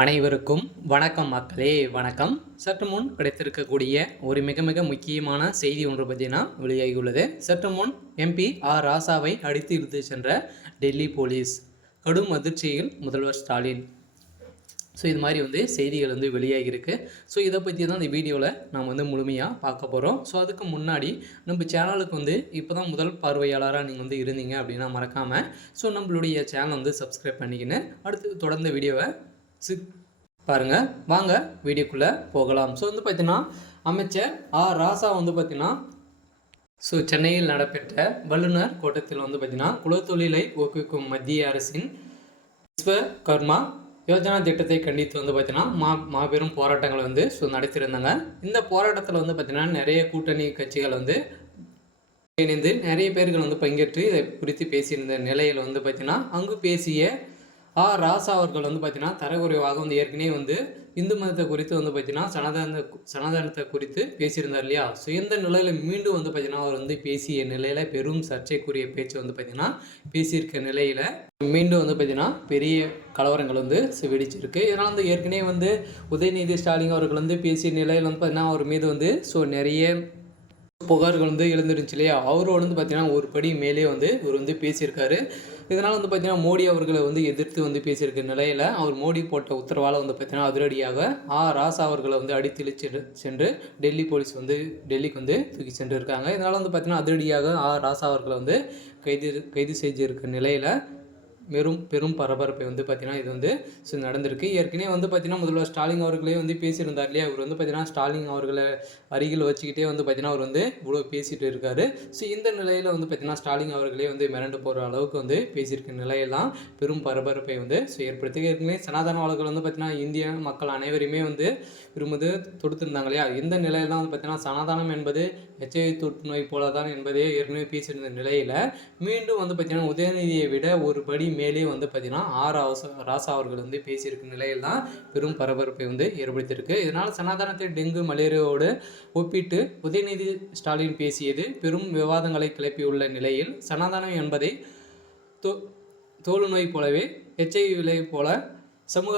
அனைவருக்கும் வணக்கம் மக்களே, வணக்கம். சற்று முன் கிடைத்திருக்கக்கூடிய ஒரு மிக மிக முக்கியமான செய்தி ஒன்று பற்றினா வெளியாகியுள்ளது. சற்று முன் எம்பி ஆர் ராசாவை அடித்து இழுத்து சென்ற டெல்லி போலீஸ், கடும் அதிர்ச்சியில் முதல்வர் ஸ்டாலின். ஸோ இது மாதிரி செய்திகள் வெளியாகியிருக்கு. ஸோ இதை பற்றி தான் இந்த வீடியோவில் நாம் முழுமையாக பார்க்க போகிறோம். ஸோ அதுக்கு முன்னாடி நம்ம சேனலுக்கு இப்போ தான் முதல் பார்வையாளராக நீங்கள் இருந்தீங்க அப்படின்னா மறக்காமல் நம்மளுடைய சேனல் சப்ஸ்கிரைப் பண்ணிக்கின்னு அடுத்து தொடர்ந்த வீடியோவை பாருங்கள். வாங்க வீடியோக்குள்ளே போகலாம். ஸோ பார்த்தீங்கன்னா அமைச்சர் ஆர் ராசா பார்த்தீங்கன்னா சென்னையில் நடைபெற்ற வல்லுநர் கூட்டத்தில் பார்த்தீங்கன்னா குலத்தொழிலை ஊக்குவிக்கும் மத்திய அரசின் விஸ்வகர்மா யோஜனா திட்டத்தை கண்டித்து பார்த்தீங்கன்னா மாபெரும் போராட்டங்கள் நடத்தியிருந்தாங்க. இந்த போராட்டத்தில் பார்த்தீங்கன்னா நிறைய கூட்டணி கட்சிகள் இணைந்து நிறைய பேர்கள் பங்கேற்று இதை குறித்து பேசியிருந்த நிலையில் பார்த்தீங்கன்னா அங்கு பேசிய ஆர் ராசா அவர்கள் பார்த்தீங்கன்னா தரக்குறைவாக ஏற்கனவே இந்து மதத்தை குறித்து பார்த்தீங்கன்னா சனாதனத்தை குறித்து பேசியிருந்தார் இல்லையா. ஸோ இந்த நிலையில் மீண்டும் பார்த்தீங்கன்னா அவர் பேசிய நிலையில் பெரும் சர்ச்சைக்குரிய பேச்சு பார்த்தீங்கன்னா பேசியிருக்க நிலையில் மீண்டும் பார்த்தீங்கன்னா பெரிய கலவரங்கள் வெடிச்சிருக்கு. இதனால் ஏற்கனவே உதயநிதி ஸ்டாலின் அவர்கள் பேசிய நிலையில் பார்த்தீங்கன்னா அவர் மீது நிறைய புகார்கள் எழுந்துருந்துச்சு இல்லையா. அவரோட பார்த்தீங்கன்னா ஒரு படி மேலே இவர் பேசியிருக்காரு. இதனால் பார்த்தீங்கன்னா மோடி அவர்களை எதிர்த்து பேசியிருக்க நிலையில் அவர் மோடி போட்ட உத்தரவால் பார்த்தீங்கன்னா அதிரடியாக ராசா அவர்களை அடித்து சென்று டெல்லி போலீஸ் டெல்லிக்கு தூக்கி சென்று இருக்காங்க. இதனால் பார்த்தீங்கன்னா அதிரடியாக ராசா அவர்களை கைது செஞ்சிருக்க நிலையில் பெரும் பரபரப்பை பார்த்தீங்கன்னா இது நடந்திருக்கு. ஏற்கனவே பார்த்தீங்கன்னா முதல்வர் ஸ்டாலின் அவர்களே பேசியிருந்தார் இல்லையா. இவர் பார்த்தீங்கன்னா ஸ்டாலின் அவர்களை அருகில் வச்சுக்கிட்டே பார்த்தீங்கன்னா அவர் இவ்வளோ பேசிகிட்டு இருக்காரு. ஸோ இந்த நிலையில் பார்த்தீங்கன்னா ஸ்டாலின் அவர்களே மிரண்டு போகிற அளவுக்கு பேசியிருக்க நிலையெல்லாம் பெரும் பரபரப்பை ஏற்படுத்தி ஏற்கனவே சனாதனவாளர்கள் பார்த்தீங்கன்னா இந்திய மக்கள் அனைவருமே விரும்புவது தொடுத்திருந்தாங்க இல்லையா. இந்த நிலையில் தான் பார்த்தீங்கன்னா சனாதனம் என்பது HIV தொற்று நோய் போல தான் என்பதே ஏற்கனவே பேசியிருந்த நிலையில் மீண்டும் பார்த்தீங்கன்னா உதயநிதியை விட ஒரு படி மேலே பார்த்தீங்கன்னா ராசா அவர்கள் பேசியிருக்கும் நிலையில் தான் பெரும் பரபரப்பை ஏற்படுத்தியிருக்கு. இதனால் சனாதனத்தை டெங்கு மலேரியாவோடு ஒப்பிட்டு உதயநிதி ஸ்டாலின் பேசியது பெரும் விவாதங்களை கிளப்பியுள்ள நிலையில் சனாதனம் என்பதை தோல் நோய் போலவே HIV போல சமூக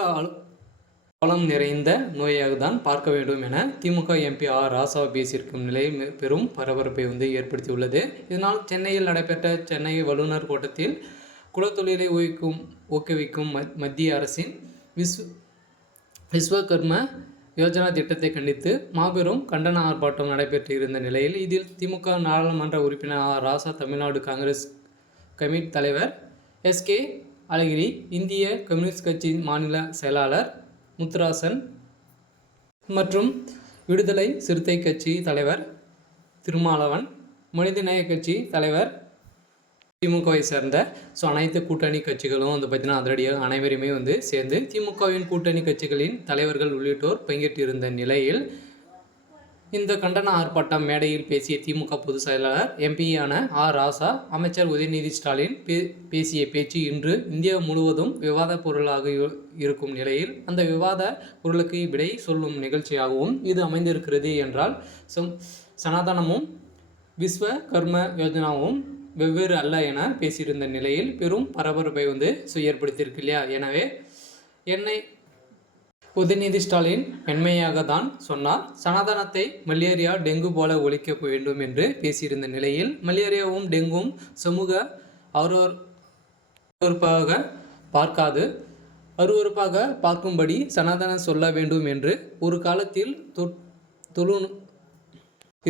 ஆழம் நிறைந்த நோயாக தான் பார்க்க வேண்டும் என திமுக எம்பி ஆர் ராசா பேசியிருக்கும் நிலையில் பெரும் பரபரப்பை ஏற்படுத்தியுள்ளது. இதனால் சென்னையில் நடைபெற்ற சென்னை வல்லுநர் கூட்டத்தில் குலத்தொழிலை ஊக்குவிக்கும் மத்திய அரசின் விஸ்வகர்ம யோஜனா திட்டத்தை கண்டித்து மாபெரும் கண்டன ஆர்ப்பாட்டம் நடைபெற்று இருந்த நிலையில் இதில் திமுக நாடாளுமன்ற உறுப்பினர் ஆர் ராசா, தமிழ்நாடு காங்கிரஸ் கமிட்டி தலைவர் SK அழகிரி, இந்திய கம்யூனிஸ்ட் கட்சி மாநில செயலாளர் முத்துராசன் மற்றும் விடுதலை சிறுத்தை கட்சி தலைவர் திருமாவளவன், மனிதநேய கட்சி தலைவர் திமுகவை சேர்ந்த அனைத்து கூட்டணி கட்சிகளும் பார்த்தீங்கன்னா அதிரடியாக அனைவருமே சேர்ந்து திமுகவின் கூட்டணி கட்சிகளின் தலைவர்கள் உள்ளிட்டோர் பங்கேற்றிருந்த நிலையில் இந்த கண்டன ஆர்ப்பாட்டம் மேடையில் பேசிய திமுக பொதுச் செயலாளர் எம்பியான ஆர் ராசா, அமைச்சர் உதயநிதி ஸ்டாலின் பேசிய பேச்சு இன்று இந்தியா முழுவதும் விவாத பொருளாக இருக்கும் நிலையில் அந்த விவாத பொருளுக்கு விடை சொல்லும் நிகழ்ச்சியாகவும் இது அமைந்திருக்கிறது என்றால் சனாதனமும் விஸ்வகர்ம யோஜனாவும் வெவ்வேறு அல்ல என பேசியிருந்த நிலையில் பெரும் பரபரப்பை ஏற்படுத்தியிருக்கு இல்லையா. எனவே என்னை உதயநிதி ஸ்டாலின் மென்மையாக தான் சொன்னார். சனாதனத்தை மலேரியா டெங்கு போல ஒழிக்க வேண்டும் என்று பேசியிருந்த நிலையில் மலேரியாவும் டெங்கும் சமூக அருவருப்பாக பார்க்கும்படி சனாதனம் சொல்ல வேண்டும் என்று ஒரு காலத்தில் தொழு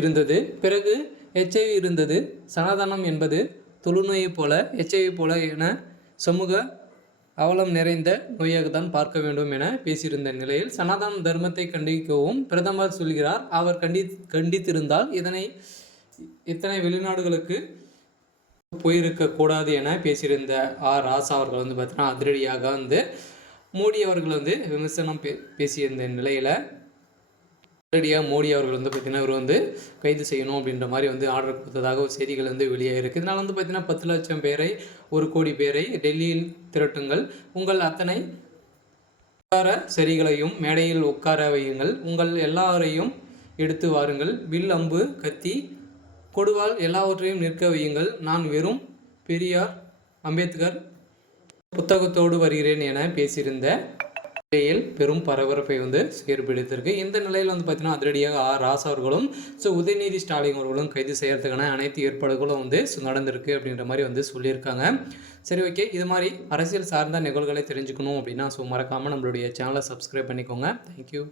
இருந்தது. பிறகு HIV இருந்தது. சனாதனம் என்பது தொழுநோயை போல HIV போல என சமூக அவலம் நிறைந்த நோயாக தான் பார்க்க வேண்டும் என பேசியிருந்த நிலையில் சனாதன தர்மத்தை கண்டிக்கவும் பிரதமர் சொல்கிறார். அவர் கண்டித்திருந்தால் இத்தனை வெளிநாடுகளுக்கு போயிருக்கக்கூடாது என பேசியிருந்த ஆர் ராசா அவர்கள் பார்த்தீங்கன்னா அதிரடியாக மோடி அவர்கள் விமர்சனம் பேசியிருந்த நிலையில் நேரடியாக மோடி அவர்கள் பார்த்தீங்கன்னா இவர் கைது செய்யணும் அப்படின்ற மாதிரி ஆர்டர் கொடுத்ததாக செய்திகள் வெளியாகிருக்கு. இதனால் பார்த்தீங்கன்னா 10 லட்சம் பேரை 1 கோடி பேரை டெல்லியில் திரட்டுங்கள், உங்கள் அத்தனை சரிகளையும் மேடையில் உட்கார வையுங்கள், உங்கள் எல்லாரையும் எடுத்து வாருங்கள், வில் அம்பு கத்தி கொடுவால் எல்லாவற்றையும் நிற்க வையுங்கள், நான் வெறும் பெரியார் அம்பேத்கர் புத்தகத்தோடு வருகிறேன் என பேசியிருந்த நிலையில் பெரும் பரபரப்பை ஏற்படுத்தியிருக்கு. இந்த நிலையில் பார்த்தீங்கன்னா அதிரடியாக ராசா அவர்களும் உதயநிதி ஸ்டாலின் அவர்களும் கைது செய்யறதுக்கான அனைத்து ஏற்பாடுகளும் நடந்திருக்கு அப்படின்ற மாதிரி சொல்லியிருக்காங்க. சரி, ஓகே. இது மாதிரி அரசியல் சார்ந்த நிகழ்வுகளை தெரிஞ்சுக்கணும் அப்படின்னா மறக்காமல் நம்மளுடைய சேனலை சப்ஸ்கிரைப் பண்ணிக்கோங்க. தேங்க்யூ.